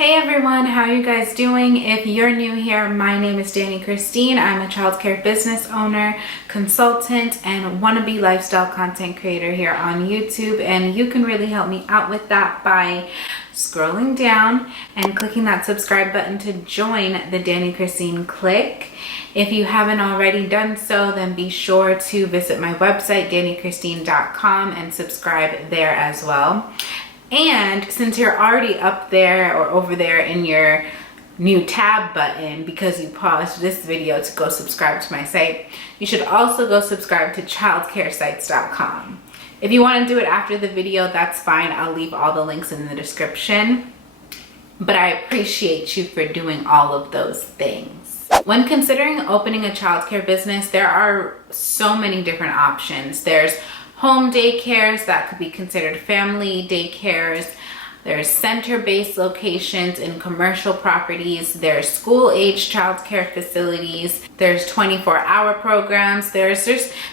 Hey everyone, how are you guys doing? If you're new here, my name is Danny Christine. I'm a childcare business owner, consultant, and wannabe lifestyle content creator here on YouTube. And you can really help me out with that by scrolling down and clicking that subscribe button to join the Danny Christine clique. If you haven't already done so, then be sure to visit my website, dannychristine.com, and subscribe there as well. And since you're already up there or over there in your new tab button because you paused this video to go subscribe to my site, you should also go subscribe to childcaresites.com. If you want to do it after the video, that's fine. I'll leave all the links in the description. But I appreciate you for doing all of those things. When considering opening a childcare business, there are so many different options. There's home daycares that could be considered family daycares. There's center-based locations in commercial properties. There's school-age childcare facilities. There's 24-hour programs. There's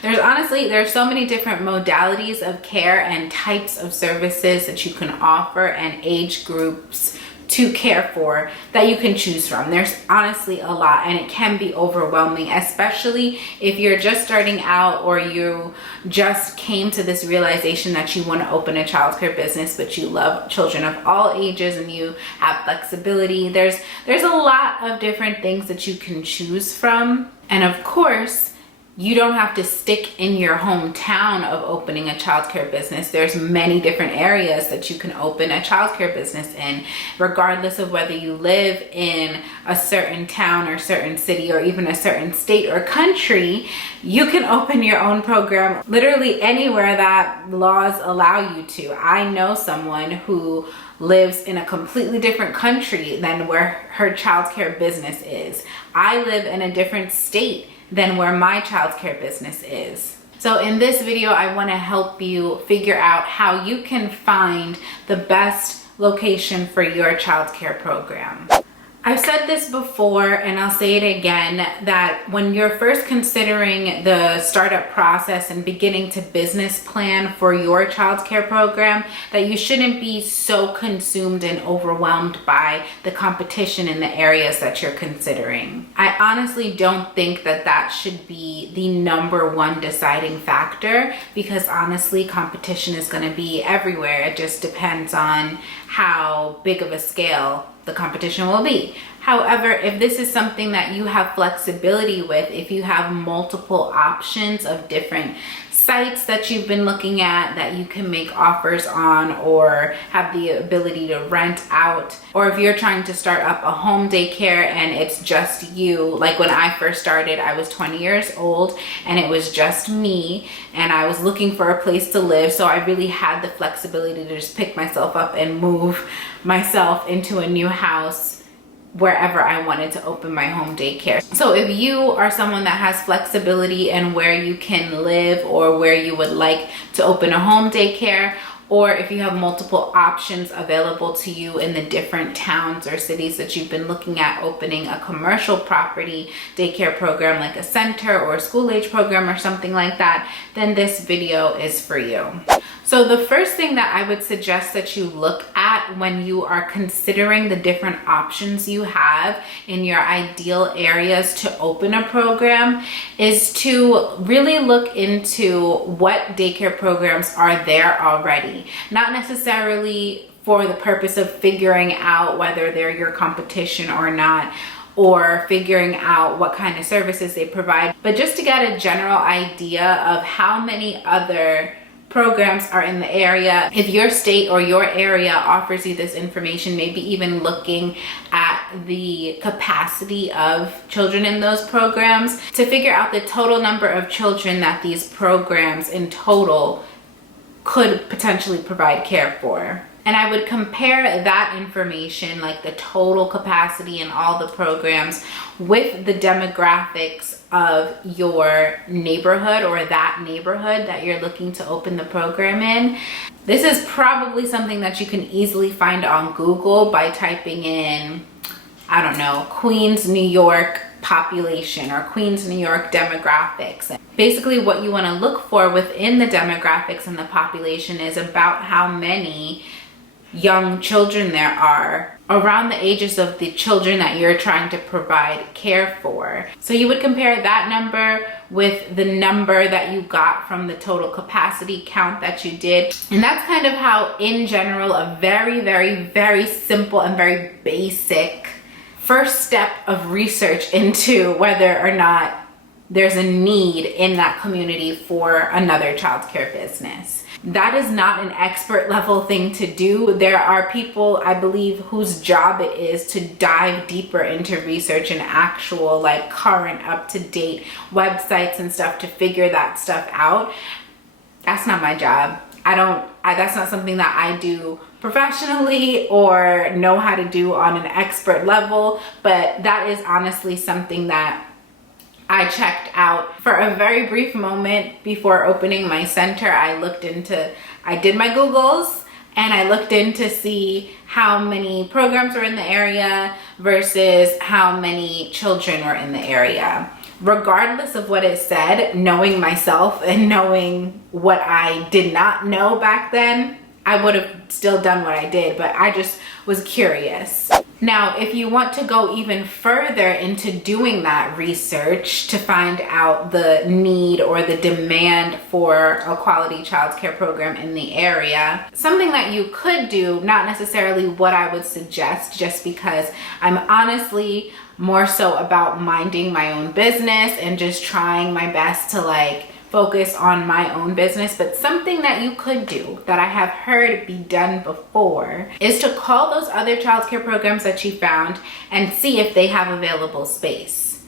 honestly, there's so many different modalities of care and types of services that you can offer and age groups to care for that you can choose from. There's honestly a lot, and it can be overwhelming, especially if you're just starting out or you just came to this realization that you want to open a childcare business, but you love children of all ages and you have flexibility. There's a lot of different things that you can choose from. And of course, you don't have to stick in your hometown of opening a childcare business. There's many different areas that you can open a childcare business in, regardless of whether you live in a certain town or certain city or even a certain state or country. You can open your own program literally anywhere that laws allow you to. I know someone who lives in a completely different country than where her childcare business is. I live in a different state than where my childcare business is. So in this video, I want to help you figure out how you can find the best location for your childcare program. I've said this before and I'll say it again, that when you're first considering the startup process and beginning to business plan for your childcare program, that you shouldn't be so consumed and overwhelmed by the competition in the areas that you're considering. I honestly don't think that that should be the number one deciding factor, because honestly, competition is going to be everywhere. It just depends on how big of a scale the competition will be. However, if this is something that you have flexibility with, if you have multiple options of different sites that you've been looking at that you can make offers on or have the ability to rent out, or if you're trying to start up a home daycare and it's just you, like when I first started, I was 20 years old and it was just me and I was looking for a place to live, so I really had the flexibility to just pick myself up and move myself into a new house wherever I wanted to open my home daycare. So if you are someone that has flexibility in where you can live or where you would like to open a home daycare, or if you have multiple options available to you in the different towns or cities that you've been looking at opening a commercial property daycare program like a center or a school age program or something like that, then this video is for you. So the first thing that I would suggest that you look at when you are considering the different options you have in your ideal areas to open a program is to really look into what daycare programs are there already. Not necessarily for the purpose of figuring out whether they're your competition or not, or figuring out what kind of services they provide, but just to get a general idea of how many other programs are in the area. If your state or your area offers you this information, maybe even looking at the capacity of children in those programs to figure out the total number of children that these programs in total could potentially provide care for. And I would compare that information, like the total capacity in all the programs, with the demographics of your neighborhood or that neighborhood that you're looking to open the program in. This is probably something that you can easily find on Google by typing in, I don't know, Queens, New York population or Queens, New York demographics. Basically what you want to look for within the demographics and the population is about how many young children there are around the ages of the children that you're trying to provide care for. So you would compare that number with the number that you got from the total capacity count that you did. And that's kind of how, in general, a very, very, very simple and very basic first step of research into whether or not there's a need in that community for another childcare business. That is not an expert level thing to do. There are people, I believe, whose job it is to dive deeper into research and actual like current up-to-date websites and stuff to figure that stuff out. That's not my job. That's not something that I do professionally or know how to do on an expert level, but that is honestly something that I checked out for a very brief moment before opening my center. I did my Googles and I looked in to see how many programs were in the area versus how many children were in the area. Regardless of what it said, knowing myself and knowing what I did not know back then, I would have still done what I did, but I just was curious. Now, if you want to go even further into doing that research to find out the need or the demand for a quality childcare program in the area, something that you could do, not necessarily what I would suggest, just because I'm honestly more so about minding my own business and just trying my best to like focus on my own business, but something that you could do that I have heard be done before is to call those other childcare programs that you found and see if they have available space.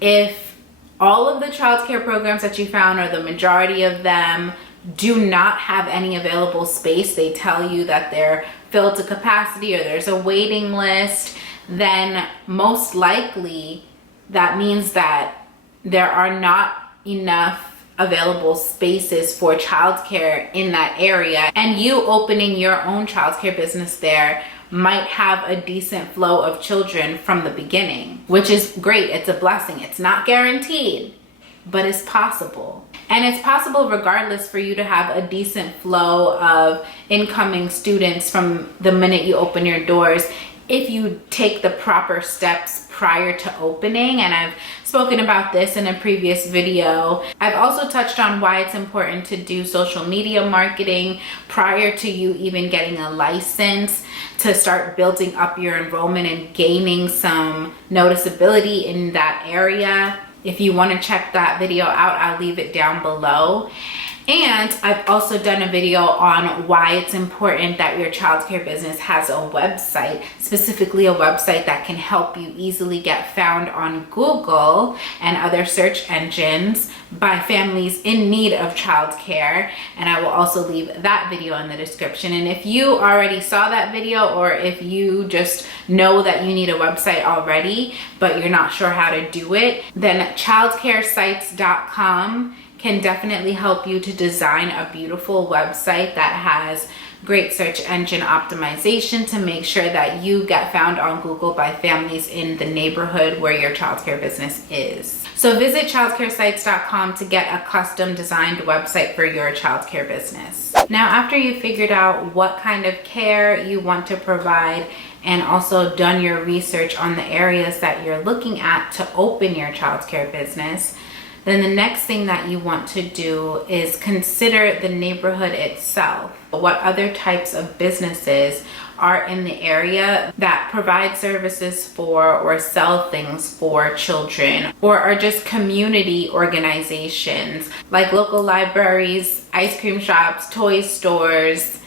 If all of the childcare programs that you found, or the majority of them, do not have any available space, they tell you that they're filled to capacity or there's a waiting list, then most likely that means that there are not enough available spaces for childcare in that area, and you opening your own childcare business there might have a decent flow of children from the beginning, which is great. It's a blessing. It's not guaranteed, but it's possible. And it's possible regardless for you to have a decent flow of incoming students from the minute you open your doors, if you take the proper steps prior to opening. And I've spoken about this in a previous video. I've also touched on why it's important to do social media marketing prior to you even getting a license, to start building up your enrollment and gaining some noticeability in that area. If you want to check that video out, I'll leave it down below. And I've also done a video on why it's important that your childcare business has a website, specifically a website that can help you easily get found on Google and other search engines by families in need of childcare. And I will also leave that video in the description. And if you already saw that video, or if you just know that you need a website already, but you're not sure how to do it, then childcaresites.com can definitely help you to design a beautiful website that has great search engine optimization to make sure that you get found on Google by families in the neighborhood where your childcare business is. So visit childcaresites.com to get a custom designed website for your childcare business. Now, after you've figured out what kind of care you want to provide and also done your research on the areas that you're looking at to open your childcare business, then the next thing that you want to do is consider the neighborhood itself. What other types of businesses are in the area that provide services for or sell things for children, or are just community organizations like local libraries, ice cream shops, toy stores,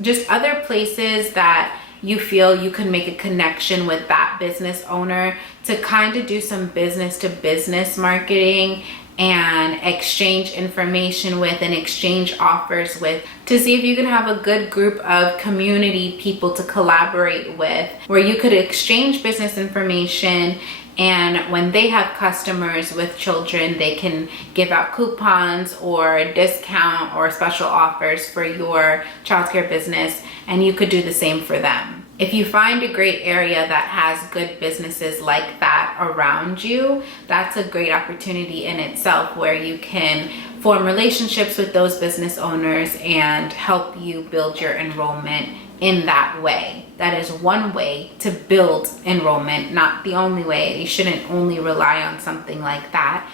just other places that you feel you can make a connection with that business owner to kind of do some business to business marketing and exchange information with and exchange offers with, to see if you can have a good group of community people to collaborate with, where you could exchange business information, and when they have customers with children, they can give out coupons or discount or special offers for your childcare business, and you could do the same for them. If you find a great area that has good businesses like that around you, that's a great opportunity in itself, where you can form relationships with those business owners and help you build your enrollment in that way. That is one way to build enrollment, not the only way. You shouldn't only rely on something like that,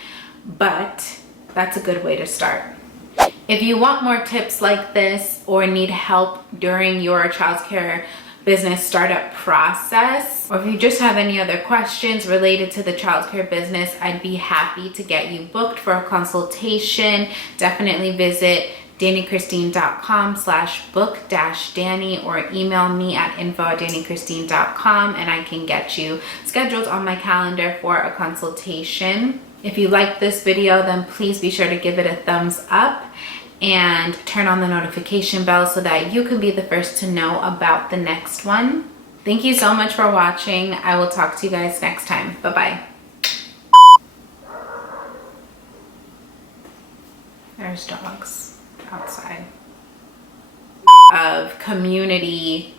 but that's a good way to start. If you want more tips like this or need help during your childcare business startup process, or if you just have any other questions related to the childcare business, I'd be happy to get you booked for a consultation. Definitely visit dannychristine.com/book-danny or email me at info@dannychristine.com and I can get you scheduled on my calendar for a consultation. If you like this video, then please be sure to give it a thumbs up and turn on the notification bell so that you can be the first to know about the next one. Thank you so much for watching. I will talk to you guys next time. Bye-bye. There's dogs outside of community